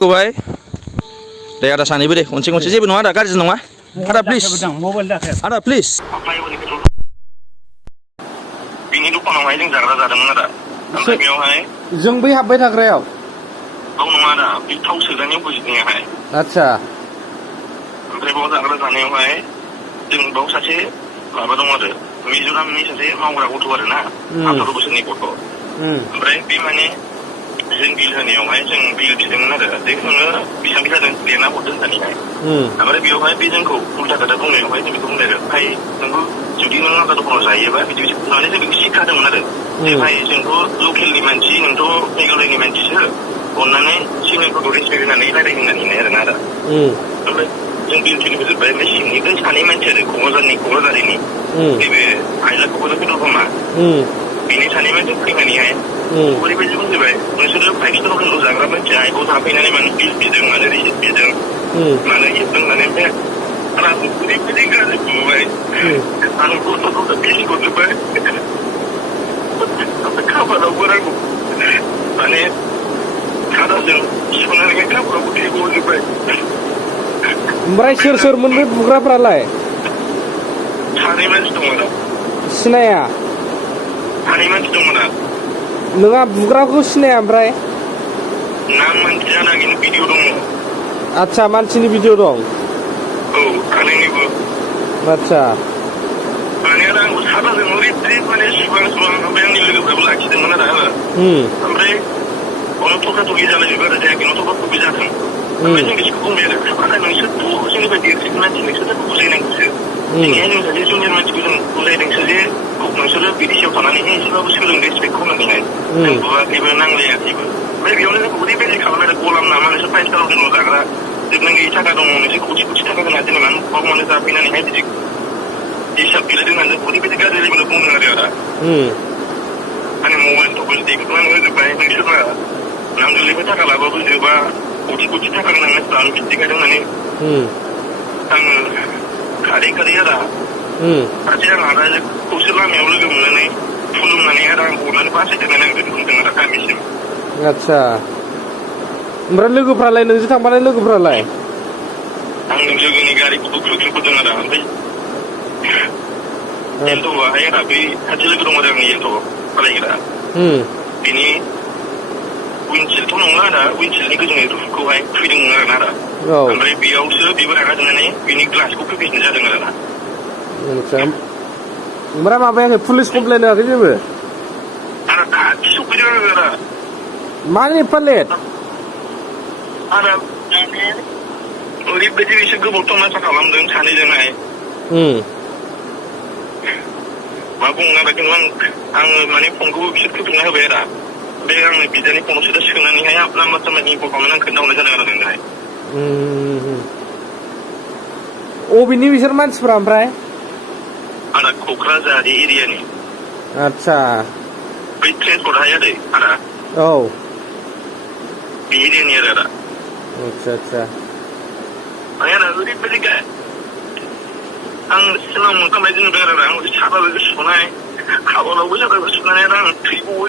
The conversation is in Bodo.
Kubai, deh ada sani deh, kunci sih benar ada garis nongah, ada please, ada please. Bini lupa nongah ini jaga jaga dengan ada, sampai biawai. Jeng बै हाबबाय थाग्रायाव Kau nongah ada, tahu sedangnya posisinya hai. आदसा Sampai bawa jaga jaganयावहाय जों बाव सासे माबा दं आरो मिजोरामनि सासे मावग्रा गथ' आरो ना 18 बोसोरनि गथ'। ओमफ्राय बे माने जों बिल होनायावहाय जों बिल बिदोंमोन आरो जे नोङो बेसेबां जादों लिरना हरदो होननानैहाय ओमफ्राय बेयावहाय बे जोंखौ उल्था खोथा बुंनायावहाय जों बेखौ बुंदों आरो भाइ नोंबो जुदि नों आंगा दखानाव जायोबा बिदि बिदि बुंनानै जों बेखौ सिखादोंमोन आरो जे भाइ जोंथ' लकेलनि मानसि नोंथ' मेघालयनि मानसिसो अननानै सिनियरफोरखौ रेसपेक्ट होनानै रायलाय होननानै आरोना आरो ओमफ्राय जों बिउटिनि फोजोबबाय ओमफ्राय सिंनिफ्राय सानै मानसि आरो क'क्राझारनि नैबे आइला क'क्राझार पेट्रल पाम्पआ बेनि सानै मानसि फैनानैहाय ओरैबायदि बुंजोबबाय नोंसोरो 5 स्टार हटेलाव जाग्रा मानसिया आइखौ थाफैनानै मानो बिल बिदों मानो रिसिप्ट बिदों मानो हेबदों होननानै ओमफ्राय आंखौ ओरैबायदि गाज्रि बुंबाय आं गथ'खौ बिल हरजोब्बाय ओमफ्राय खाफालावबो आंखौ माने खादाजों सुनानै खाफालावबो बिल हरजोब्बाय ओमफ्राय सोरमोन बे बुग्राफ्रालाय सानै मानसि दङ दा सिनाया सानै मानसि दङ दा नोंहा बुग्राखौ सिनाया ओमफ्राय नाम मानसिया ना खिन्थु भिडिअ दङ आदसा मानसिनि भिडिअ दं औ सानैनिबो आदसा माने आरो आंखौ सादाजों ओरैबायदि माने सुबां ओमफ्राय आंनि लोगोफ्राबो लाखिदोंमोन आरो ओमफ्राय थका थकि जालायजोबो आरो जायाखै थका थकि जाथों ओमफ्राय जों बिसोरखौ बुंबाय आरो खाफाला नोंसोरथ' जोंनिफ्राय देरसिन मानसि नोंसोरथ' बुजायनांगौसो दिनैहाय जों सासे जुनियर मानसिखौ जों बुजायदोंसो जे नोंसोरो बिदेशआव थानानैहाय एसेबाबो सोलों रेसपेक्ट खालामनानैहाय जों बुवाखैबो नांलायाखैबो ओमफ्राय बेयावनो जोंखौ ओरैबायदि खालामबाय आरो गलाम नामा नोंसोर 5 स्टार हटेलाव जाग्रा जोबनो गैयै थाखा दङ नोंसोर खौथि थाखा होना जेनेबा न'खराव मानो जाफैनानैहाय बिदि हिसाब बिलायदों होननानै जों ओरैबायदि गाज्रि लेभेलाव बुंदों आरो आंनि मबाइल थबाइल दैखौथ' आं होजोब्बाय नोंसोरना नांगोलनिफ्राय थाखा लाबाबो जोबा खौथि थाखा गोनां मानसिफ्रा आं बिदि देखायदों होननानै आङो खारै आरो सासे आं आदाखौसो लामायाव लोगो मोननानै खुलुमनानै आरो आं हरनानै बासायदोंनानै आं बेखौ बुंदों आरो गामिसिम आदसा ओमफ्राय लोगोफ्रालाय नोंजों थांफानाय लोगोफ्रालाय आंनि लोगोनि गारिखौबो खुलुमदों आरो ओमफ्राय एलट'आहाय आरो बै सासे लोगो दं आरो आंनि एलट' सालायग्रा बिनि उइनसिल्डथ' नङा आरो उइनसिल्डनि गोजौनि रुफखौहाय फैदोंमोन आरोना ओमफ्राय बेयावसो बेबो रागा जोंनानै बिनि ग्लासखौ फैफिननाय जादों आरोना ओमफ्राय माबायाखै पुलिस कमप्लेन होआखै जेबो आरो दासो सफैदों आरो मानो एफा लेट आरो ओरैबायदि एसे गोबाव तमासा खालामदों सानैजोंहाय मा बुंनो आरो खिन्थु आङो माने फनखौबो बिसोर फोजोबना होबाय आरो बे आंनि बिदानि फनावसो दा सोनानैहाय नाम्बार साम्बार इनफर्म खालामनानै आं खोन्थाहरनाय जादों आरो नोंनोहाय अबेनि बिसोर मानसिफ्रा ओमफ्राय आंना क'क्राझार एरियानि आदसा बै ट्रेन्सपर्टहाय आरो आदा औ बे एरियानि आरो आदा आदसा माने आदा ओरैबायदि आं सिमां मोनखांनाय नुदों आरो आं सादाबो सुनाय खाबालावबो सादाबो सुनानै आरो आं थैबावो